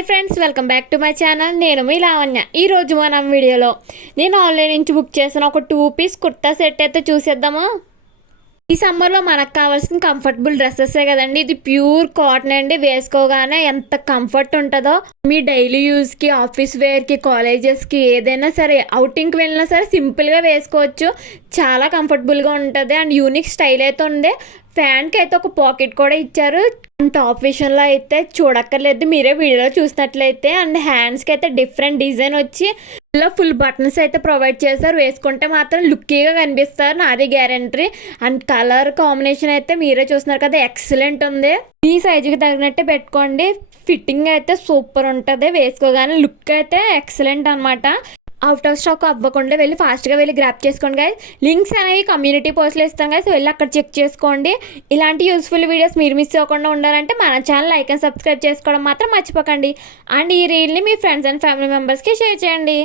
Hi friends, welcome back to my channel. నేను మీ లావణ్య. ఈరోజు మనం వీడియోలో నేను ఆన్లైన్ నుంచి బుక్ చేసిన ఒక 2 పీస్ కుర్తా సెట్ అయితే చూసేద్దామా. ఈ సమ్మర్లో మనకు కావాల్సిన కంఫర్టబుల్ డ్రెస్సెసే కదండి. ఇది ప్యూర్ కాటన్ అండి. వేసుకోగానే ఎంత కంఫర్ట్ ఉంటుందో. మీ డైలీ యూస్కి, ఆఫీస్ వేర్కి, కాలేజెస్కి, ఏదైనా సరే అవుటింగ్కి వెళ్ళినా సరే సింపుల్గా వేసుకోవచ్చు. చాలా కంఫర్టబుల్గా ఉంటుంది అండ్ యూనిక్ స్టైల్ అయితే ఉంది. ఫ్యాన్కి అయితే ఒక పాకెట్ కూడా ఇచ్చారు. అండ్ టాప్ విషయంలో అయితే చూడక్కర్లేదు, మీరే వీడియోలో చూసినట్లయితే. అండ్ హ్యాండ్స్కి అయితే డిఫరెంట్ డిజైన్ వచ్చి ఇలా ఫుల్ బటన్స్ అయితే ప్రొవైడ్ చేస్తారు. వేసుకుంటే మాత్రం లుక్కీగా కనిపిస్తారు, నాది గ్యారంటీ. అండ్ కలర్ కాంబినేషన్ అయితే మీరే చూస్తున్నారు కదా, ఎక్సలెంట్ ఉంది. మీ సైజుకి తగినట్టే పెట్టుకోండి. ఫిట్టింగ్ అయితే సూపర్ ఉంటుంది. వేసుకోగానే లుక్ అయితే ఎక్సలెంట్ అనమాట. అవుట్ ఆఫ్ స్టాక్ అవ్వకుండా వెళ్ళి ఫాస్ట్గా వెళ్ళి గ్రాప్ చేసుకోండి గైస్. లింక్స్ అనేవి కమ్యూనిటీ పోస్ట్లో ఇస్తాం గైస్, వెళ్ళి అక్కడ చెక్ చేసుకోండి. ఇలాంటి యూస్ఫుల్ వీడియోస్ మీరు మిస్ అవ్వకుండా ఉండాలంటే మన ఛానల్ లైక్ అండ్ సబ్స్క్రైబ్ చేసుకోవడం మాత్రం మర్చిపోకండి. అండ్ ఈ రీల్ని మీ ఫ్రెండ్స్ అండ్ ఫ్యామిలీ మెంబర్స్కి షేర్ చేయండి.